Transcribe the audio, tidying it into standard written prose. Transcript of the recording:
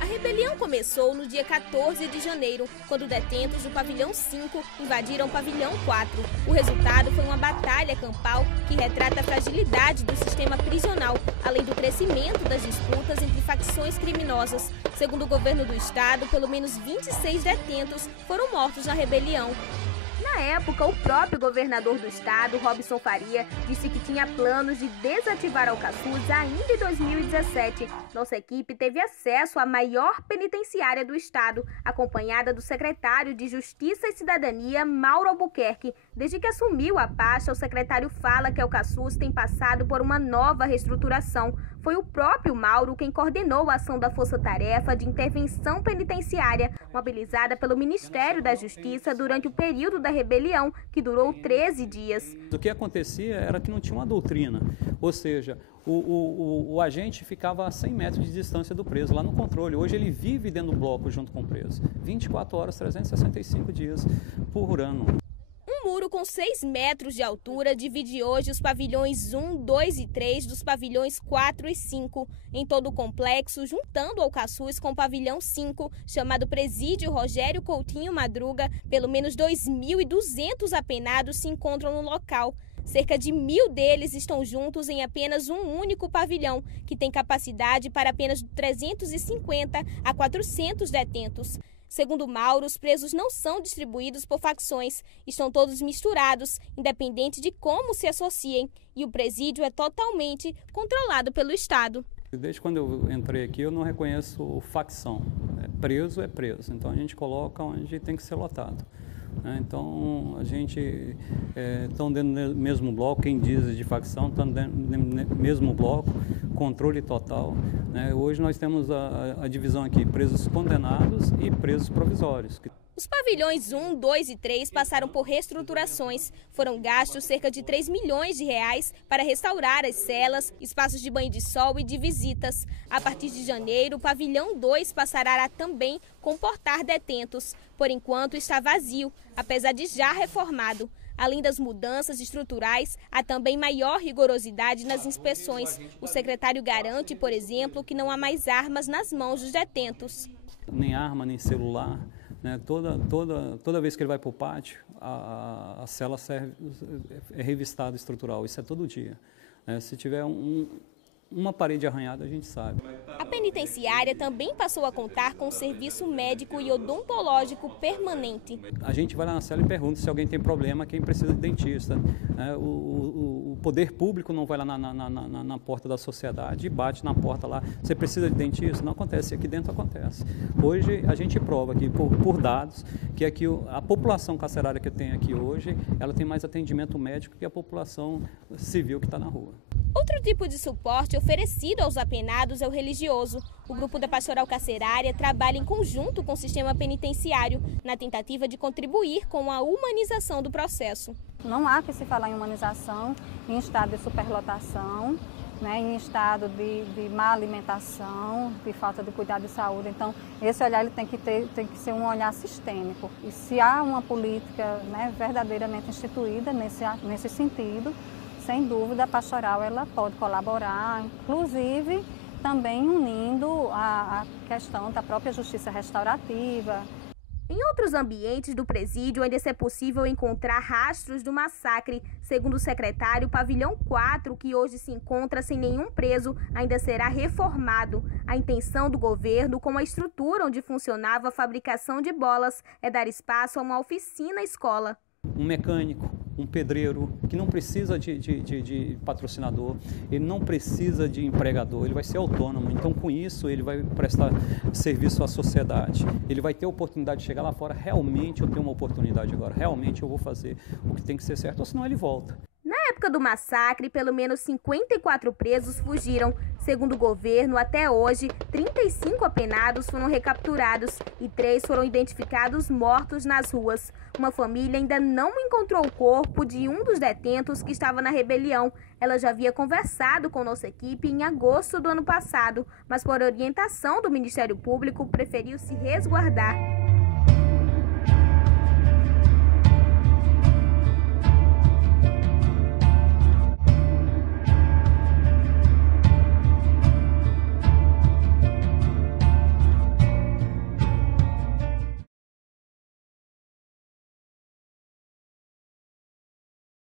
A rebelião começou no dia 14 de janeiro, quando detentos do pavilhão 5 invadiram o pavilhão 4. O resultado foi uma batalha campal que retrata a fragilidade do sistema prisional, além do crescimento das disputas entre facções criminosas. Segundo o governo do estado, pelo menos 26 detentos foram mortos na rebelião. Na época, o próprio governador do estado, Robson Faria, disse que tinha planos de desativar Alcaçuz ainda em 2017. Nossa equipe teve acesso à maior penitenciária do estado, acompanhada do secretário de Justiça e Cidadania, Mauro Albuquerque. Desde que assumiu a pasta, o secretário fala que Alcaçuz tem passado por uma nova reestruturação. Foi o próprio Mauro quem coordenou a ação da Força Tarefa de Intervenção Penitenciária, mobilizada pelo Ministério da Justiça durante o período da rebelião, que durou 13 dias. O que acontecia era que não tinha uma doutrina, ou seja, o agente ficava a 100 metros de distância do preso, lá no controle. Hoje ele vive dentro do bloco junto com o preso, 24 horas, 365 dias por ano. Um muro com 6 metros de altura divide hoje os pavilhões 1, 2 e 3 dos pavilhões 4 e 5. Em todo o complexo, juntando Alcaçuz com o pavilhão 5, chamado Presídio Rogério Coutinho Madruga, pelo menos 2.200 apenados se encontram no local. Cerca de 1.000 deles estão juntos em apenas um único pavilhão, que tem capacidade para apenas 350 a 400 detentos. Segundo Mauro, os presos não são distribuídos por facções, estão todos misturados, independente de como se associem, e o presídio é totalmente controlado pelo Estado. Desde quando eu entrei aqui, eu não reconheço facção. Preso é preso, então a gente coloca onde tem que ser lotado. Então, a gente estão dentro do mesmo bloco, quem diz de facção, estão dentro do mesmo bloco, controle total. Hoje nós temos a divisão aqui, presos condenados e presos provisórios. Os pavilhões 1, 2 e 3 passaram por reestruturações. Foram gastos cerca de 3 milhões de reais para restaurar as celas, espaços de banho de sol e de visitas. A partir de janeiro, o pavilhão 2 passará a também comportar detentos. Por enquanto está vazio, apesar de já reformado. Além das mudanças estruturais, há também maior rigorosidade nas inspeções. O secretário garante, por exemplo, que não há mais armas nas mãos dos detentos. Nem arma, nem celular. Toda vez que ele vai para o pátio, a cela é revistada estrutural, isso é todo dia. Se tiver uma parede arranhada, a gente sabe. A penitenciária também passou a contar com serviço médico e odontológico permanente. A gente vai lá na cela e pergunta se alguém tem problema, quem precisa de dentista. O poder público não vai lá na porta da sociedade e bate na porta lá, você precisa de dentista? Não acontece, aqui dentro acontece. Hoje a gente prova aqui por dados que aqui a população carcerária que tem aqui hoje, ela tem mais atendimento médico que a população civil que está na rua. Outro tipo de suporte oferecido aos apenados é o religioso. O grupo da Pastoral Carcerária trabalha em conjunto com o sistema penitenciário, na tentativa de contribuir com a humanização do processo. Não há que se falar em humanização em estado de superlotação, em estado de má alimentação, de falta de cuidado de saúde. Então, esse olhar ele tem que ser um olhar sistêmico. E se há uma política verdadeiramente instituída nesse sentido, sem dúvida, a pastoral ela pode colaborar, inclusive também unindo a questão da própria justiça restaurativa. Em outros ambientes do presídio, ainda é possível encontrar rastros do massacre. Segundo o secretário, o pavilhão 4, que hoje se encontra sem nenhum preso, ainda será reformado. A intenção do governo, com a estrutura onde funcionava a fabricação de bolas, é dar espaço a uma oficina-escola. Um mecânico, um pedreiro, que não precisa de patrocinador, ele não precisa de empregador, ele vai ser autônomo. Então, com isso, ele vai prestar serviço à sociedade. Ele vai ter a oportunidade de chegar lá fora, realmente eu tenho uma oportunidade agora, realmente eu vou fazer o que tem que ser certo, ou senão ele volta. Na época do massacre, pelo menos 54 presos fugiram. Segundo o governo, até hoje, 35 apenados foram recapturados e 3 foram identificados mortos nas ruas. Uma família ainda não encontrou o corpo de um dos detentos que estava na rebelião. Ela já havia conversado com nossa equipe em agosto do ano passado, mas por orientação do Ministério Público, preferiu se resguardar.